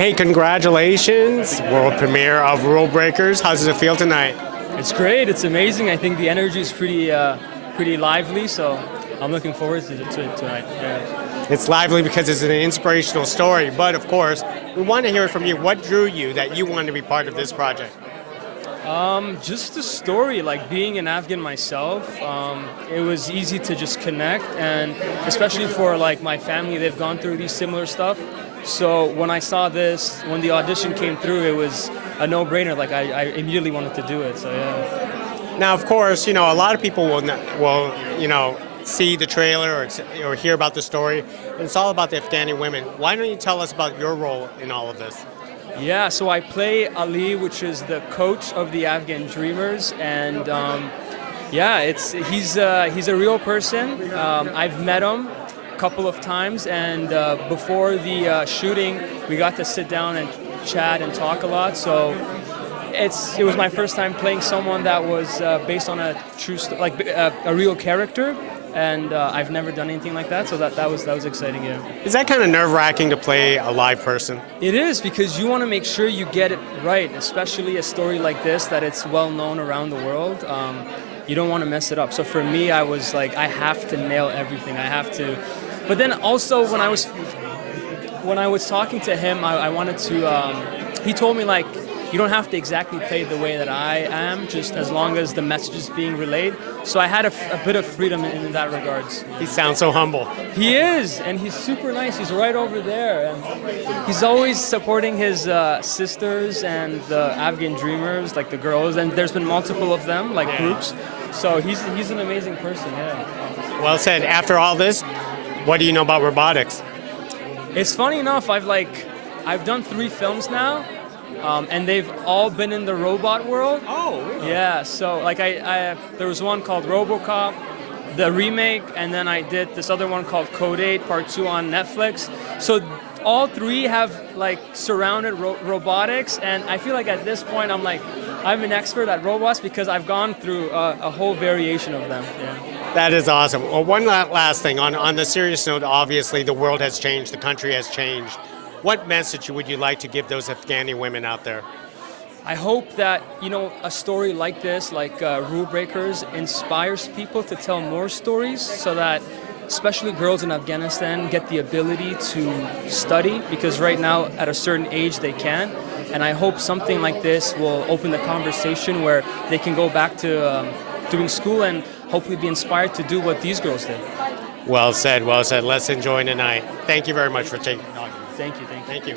Hey, congratulations, world premiere of Rule Breakers. How does it feel tonight? It's great. It's amazing. I think the energy is pretty lively. So I'm looking forward to it tonight. Yeah. It's lively because it's an inspirational story, but of course, we want to hear from you. What drew you that you wanted to be part of this project? Just the story, like being an Afghan myself, it was easy to just connect, and especially for like my family, they've gone through these similar stuff. So when I saw this, when the audition came through, it was a no-brainer. Like I immediately wanted to do it. So yeah. Now, of course, a lot of people will see the trailer or hear about the story. And it's all about the Afghani women. Why don't you tell us about your role in all of this? Yeah, so I play Ali, which is the coach of the Afghan Dreamers, and he's a real person. I've met him a couple of times, and before the shooting, we got to sit down and chat and talk a lot. So it was my first time playing someone that was based on a true a real character. And I've never done anything like that, so that was exciting. Yeah. Is that kind of nerve-wracking to play a live person? It is, because you want to make sure you get it right, especially a story like this that it's well known around the world. You don't want to mess it up. So for me, I was like, I have to nail everything. I have to. But then also when I was talking to him, I wanted to. He told me like, you don't have to exactly play the way that I am, just as long as the message is being relayed. So I had a bit of freedom in that regards. He sounds so humble. He is, and he's super nice. He's right over there, and he's always supporting his sisters and the Afghan Dreamers, like the girls. And there's been multiple of them, like groups. So he's an amazing person. Yeah. Well said. After all this, what do you know about robotics? It's funny enough. I've done 3 films now. And they've all been in the robot world. Oh, really? Yeah, so like there was one called RoboCop, the remake, and then I did this other one called Code 8 Part 2 on Netflix. So all 3 have like surrounded robotics, and I feel like at this point I'm an expert at robots because I've gone through a whole variation of them. Yeah. That is awesome. Well, one last thing. On the serious note, obviously the world has changed, the country has changed. What message would you like to give those Afghani women out there? I hope that, a story like this, like Rule Breakers, inspires people to tell more stories so that especially girls in Afghanistan get the ability to study, because right now at a certain age they can. And I hope something like this will open the conversation where they can go back to doing school and hopefully be inspired to do what these girls did. Well said, well said. Let's enjoy tonight. Thank you very much for taking. Thank you. Thank you.